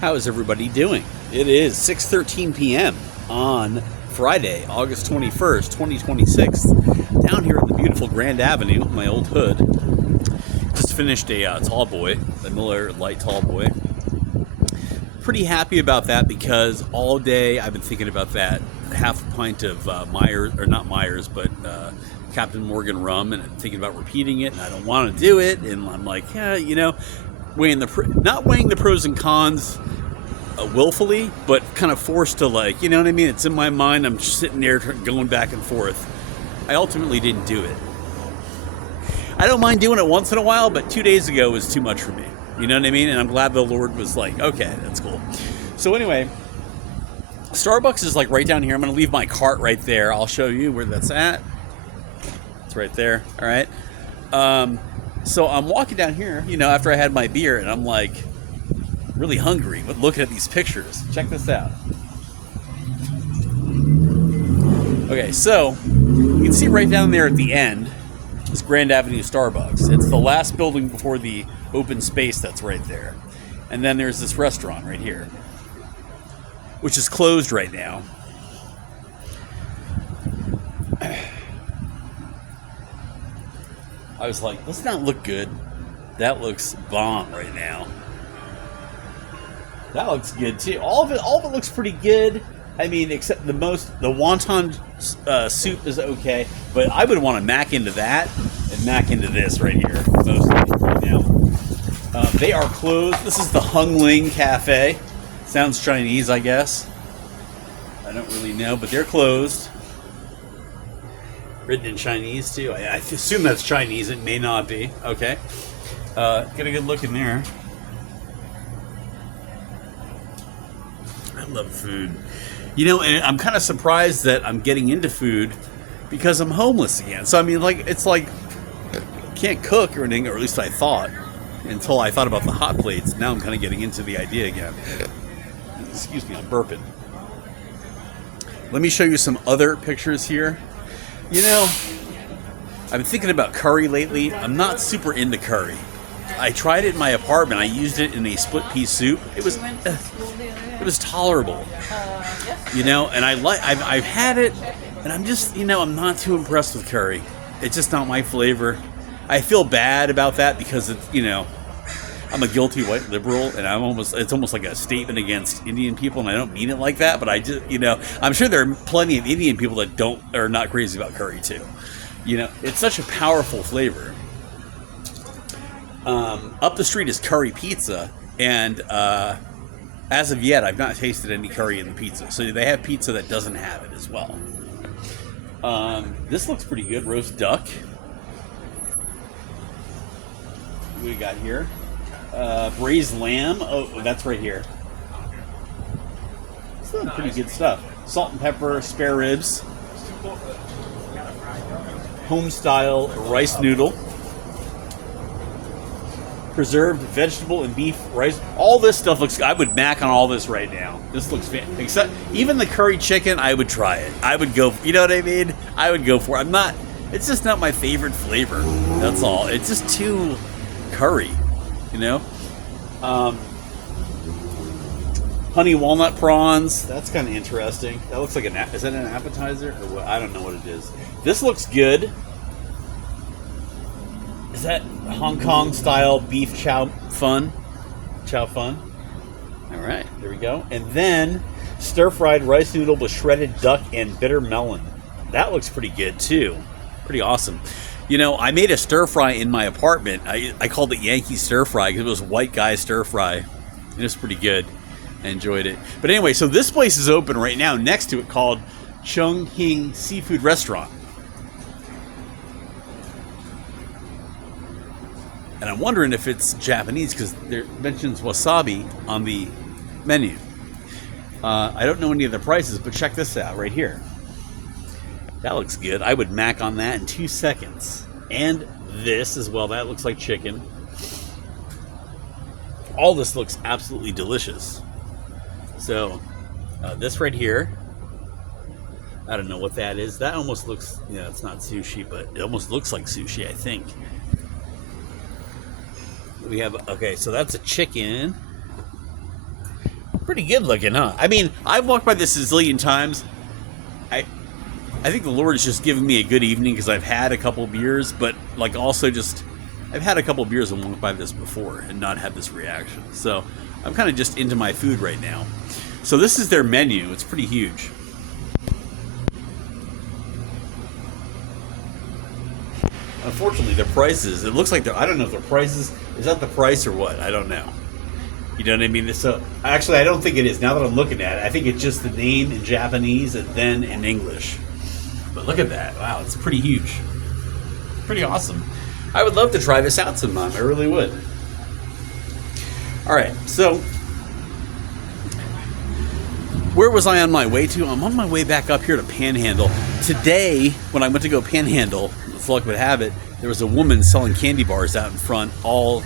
How is everybody doing? It is 6:13 p.m. on Friday, August 21st, 2026, down here in the beautiful Grand Avenue, my old hood. Just finished a tall boy, a Miller Lite tall boy. Pretty happy about that because all day I've been thinking about that half a pint of Myers, or not Myers, but Captain Morgan rum, and I'm thinking about repeating it, and I don't want to do it, and I'm like, yeah, you know, not weighing the pros and cons willfully, but kind of forced to, like, you know what I mean? It's in my mind. I'm just sitting there going back and forth. I ultimately didn't do it. I don't mind doing it once in a while, but 2 days ago was too much for me. You know what I mean? And I'm glad the Lord was like, okay, that's cool. So anyway, Starbucks is like right down here. I'm going to leave my cart right there. I'll show you where that's at. It's right there. All right. So I'm walking down here, you know, after I had my beer, and I'm like really hungry, but looking at these pictures. Check this out. Okay, so you can see right down there at the end is Grand Avenue Starbucks. It's the last building before the open space that's right there. And then there's this restaurant right here, which is closed right now. I was like, doesn't that look good? That looks bomb right now. That looks good too. All of it looks pretty good. I mean, except the wonton soup is okay, but I would want to mac into that and mac into this right here, mostly right now. They are closed. This is the Hung Ling Cafe. Sounds Chinese, I guess. I don't really know, but they're closed. Written in Chinese too. I assume that's Chinese. It may not be. Okay. Get a good look in there. I love food. You know, and I'm kind of surprised that I'm getting into food because I'm homeless again. So I mean, like, it's like I can't cook or anything, or at least I thought, until I thought about the hot plates. Now I'm kind of getting into the idea again. Excuse me, I'm burping. Let me show you some other pictures here. You know, I've been thinking about curry lately. I'm not super into curry. I tried it in my apartment. I used it in a split pea soup. It was tolerable. You know, and I've had it, and I'm just, you know, I'm not too impressed with curry. It's just not my flavor. I feel bad about that because it's, you know, I'm a guilty white liberal, and it's almost like a statement against Indian people, and I don't mean it like that, but I just, you know, I'm sure there are plenty of Indian people that are not crazy about curry too. You know, it's such a powerful flavor. Up the street is Curry Pizza, and as of yet, I've not tasted any curry in the pizza. So they have pizza that doesn't have it as well. This looks pretty good. Roast duck. What do we got here? Braised lamb. Oh, that's right here. It's pretty good stuff. Salt and pepper, spare ribs. Home style rice noodle. Preserved vegetable and beef rice. All this stuff looks. I would mac on all this right now. This looks fantastic. Except even the curry chicken, I would try it. I would go. You know what I mean? I would go for it. I'm not. It's just not my favorite flavor. That's all. It's just too curry. You know. Honey walnut prawns. That's kind of interesting. That looks like is that an appetizer or what? I don't know what it is. This looks good. Is that Hong Kong style beef chow fun? Chow fun. All right, there we go. And then stir fried rice noodle with shredded duck and bitter melon. That looks pretty good too. Pretty awesome. You know, I made a stir fry in my apartment. I called it Yankee stir fry because it was white guy stir fry. It was pretty good. I enjoyed it. But anyway, so this place is open right now next to it, called Chung Hing Seafood Restaurant. And I'm wondering if it's Japanese because there mentions wasabi on the menu. I don't know any of the prices, but check this out right here. That looks good. I would mac on that in 2 seconds. And this as well. That looks like chicken. All this looks absolutely delicious. So this right here, I don't know what that is. That almost looks, you know, it's not sushi, but it almost looks like sushi, I think. We have, okay, so that's a chicken. Pretty good looking, huh? I mean, I've walked by this a zillion times. I think the Lord has just given me a good evening because I've had a couple beers, but like also just I've had a couple beers and walked by this before and not had this reaction. So I'm kind of just into my food right now. So this is their menu. It's pretty huge. Unfortunately, their prices, it looks like I don't know if their prices, is that the price or what? I don't know. You know what I mean? So actually, I don't think it is. Now that I'm looking at it, I think it's just the name in Japanese and then in English. But look at that. Wow, it's pretty huge. Pretty awesome. I would love to try this out sometime. I really would. All right, so where was I on my way to? I'm on my way back up here to Panhandle. Today, when I went to go Panhandle, if luck would have it, there was a woman selling candy bars out in front all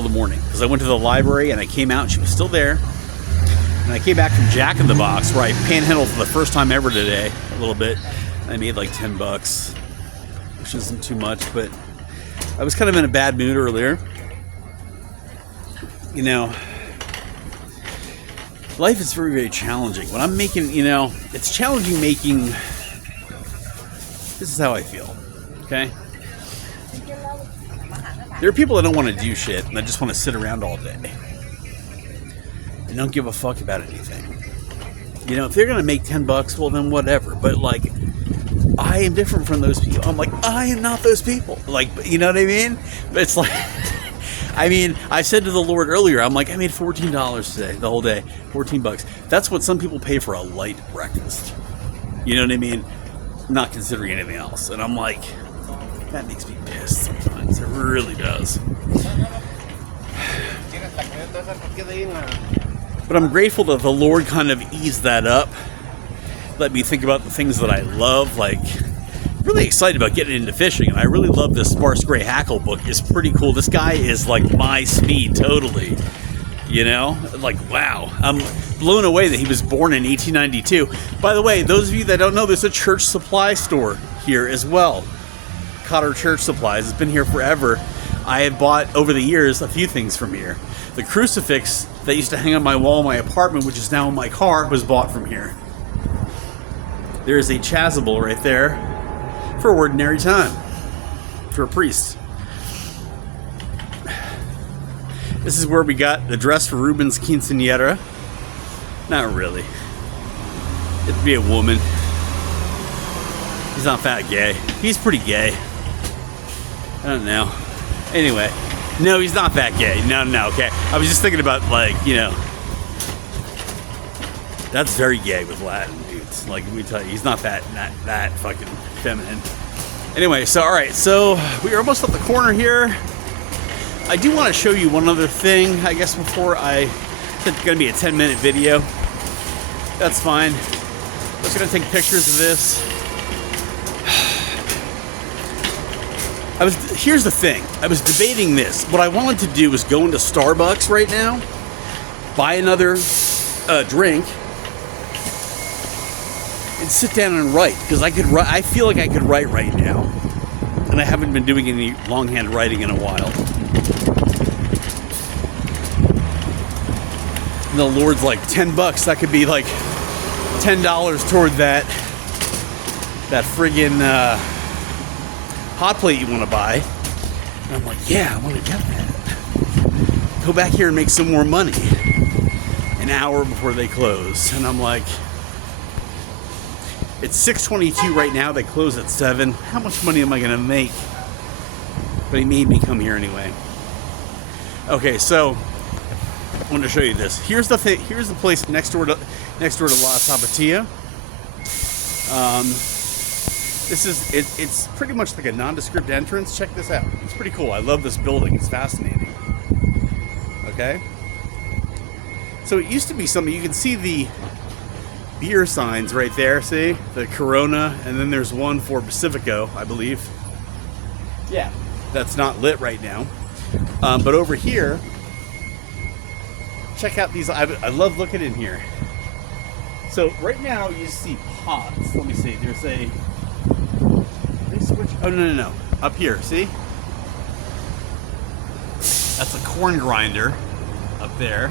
the morning. Because I went to the library and I came out and she was still there. And I came back from Jack in the Box, where I panhandled for the first time ever today, a little bit. I made like $10, which isn't too much, but I was kind of in a bad mood earlier. You know, life is very, very challenging. When I'm making, it's challenging making, this is how I feel, okay? There are people that don't want to do shit and that just want to sit around all day. And don't give a fuck about anything. If they're gonna make $10, well then whatever. But like, I am different from those people. I'm like, I am not those people. Like, you know what I mean? But it's like, I mean, I said to the Lord earlier, I'm like, I made $14 today, the whole day, $14. That's what some people pay for a light breakfast. You know what I mean? Not considering anything else. And I'm like, that makes me pissed sometimes. It really does. But I'm grateful that the Lord kind of eased that up. Let me think about the things that I love. Like, really excited about getting into fishing. And I really love this Sparse Gray Hackle book. It's pretty cool. This guy is like my speed totally. Like, wow. I'm blown away that he was born in 1892. By the way, those of you that don't know, there's a church supply store here as well. Cotter Church Supplies. It's been here forever. I have bought over the years a few things from here. The crucifix that used to hang on my wall in my apartment, which is now in my car, was bought from here. There's a chasuble right there for ordinary time for a priest. This is where we got the dress for Ruben's quinceañera. Not really. It'd be a woman. He's not fat gay. He's pretty gay. I don't know. Anyway, no, he's not that gay. No, okay. I was just thinking about, like, that's very gay with Latin dudes. Like, let me tell you, he's not that fucking feminine. Anyway, so, all right, so we are almost at the corner here. I do want to show you one other thing, I guess, before it's going to be a 10-minute video. That's fine. I'm just going to take pictures of this. Here's the thing. I was debating this. What I wanted to do was go into Starbucks right now, buy another drink, and sit down and write. Because I feel like I could write right now. And I haven't been doing any longhand writing in a while. And the Lord's like, $10. That could be like $10 toward that friggin' hot plate you want to buy. And I'm like, yeah, I want to get that. Go back here and make some more money. An hour before they close. And I'm like, it's 6:22 right now. They close at 7. How much money am I going to make? But he made me come here anyway. Okay, so I want to show you this. Here's the thing. Here's the place next door to La Zapatia. It's pretty much like a nondescript entrance. Check this out. It's pretty cool. I love this building. It's fascinating. Okay? So it used to be something, you can see the beer signs right there, see? The Corona, and then there's one for Pacifico, I believe. Yeah. That's not lit right now. But over here, check out these, I love looking in here. So right now you see pots. Let me see, there's a, switch. Oh, no. Up here, see? That's a corn grinder up there.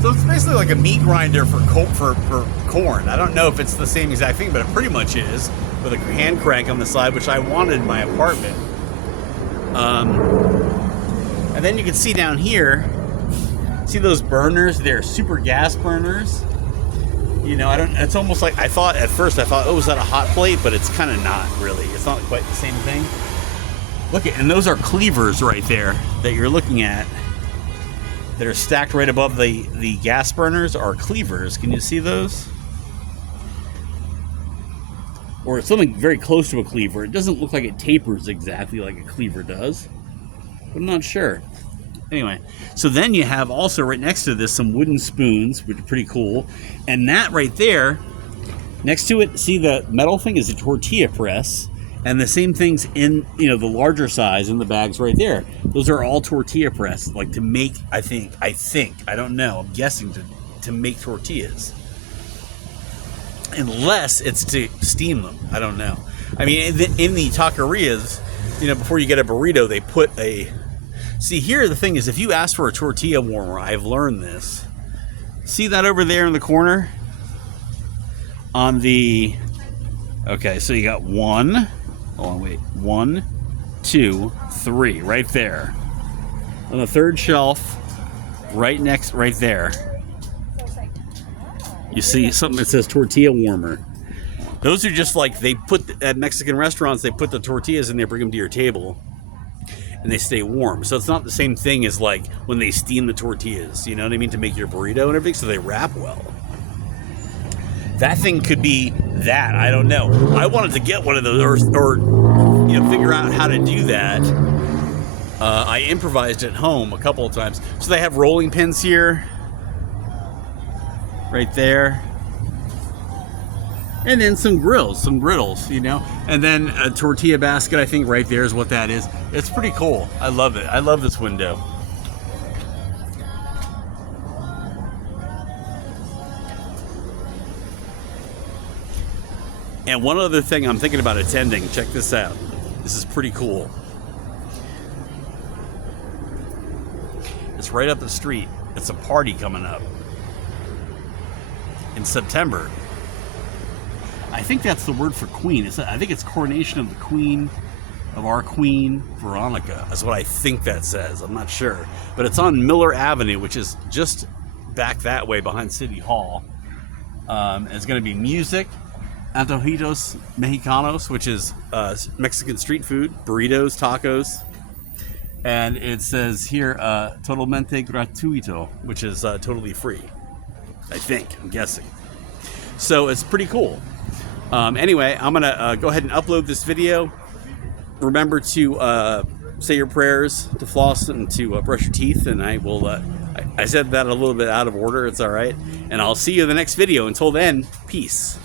So it's basically like a meat grinder for corn. I don't know if it's the same exact thing, but it pretty much is, with a hand crank on the side, which I wanted in my apartment. And then you can see down here, see those burners? They're super gas burners. You know, it's almost like, at first I thought, oh, is that a hot plate? But it's kind of not really. It's not quite the same thing. Look at, and those are cleavers right there that you're looking at that are stacked right above the gas burners are cleavers. Can you see those? Or something very close to a cleaver. It doesn't look like it tapers exactly like a cleaver does, but I'm not sure. Anyway, so then you have also right next to this some wooden spoons, which are pretty cool. And that right there, next to it, see the metal thing is a tortilla press. And the same things in, you know, the larger size in the bags right there. Those are all tortilla press, like to make, I think, I don't know, I'm guessing to make tortillas. Unless it's to steam them, I don't know. I mean, in the taquerias, you know, before you get a burrito, they put a... See, here the thing is, if you ask for a tortilla warmer, I've learned this. See that over there in the corner? On the... Okay, so you got one... Hold on, wait. 1, 2, 3, right there. On the third shelf, right there. You see something that says tortilla warmer. Those are just like, they put, at Mexican restaurants, they put the tortillas and they bring them to your table. And they stay warm. So it's not the same thing as like when they steam the tortillas, you know what I mean, to make your burrito and everything, so they wrap well. That thing could be that, I don't know. I wanted to get one of those, or you know, figure out how to do that. I improvised at home a couple of times. So they have rolling pins here, right there. And then some griddles, you know. And then a tortilla basket, I think right there is what that is. It's pretty cool. I love it. I love this window. And one other thing I'm thinking about attending, check this out. This is pretty cool. It's right up the street. It's a party coming up in September. I think that's the word for queen. I think it's coronation of the queen, of our queen, Veronica. That's what I think that says. I'm not sure. But it's on Miller Avenue, which is just back that way behind City Hall. It's going to be music, antojitos mexicanos, which is Mexican street food, burritos, tacos. And it says here, totalmente gratuito, which is totally free. I think, I'm guessing. So it's pretty cool. Anyway, I'm going to go ahead and upload this video. Remember to say your prayers, to floss, and to brush your teeth. And I will, I said that a little bit out of order. It's all right. And I'll see you in the next video. Until then, peace.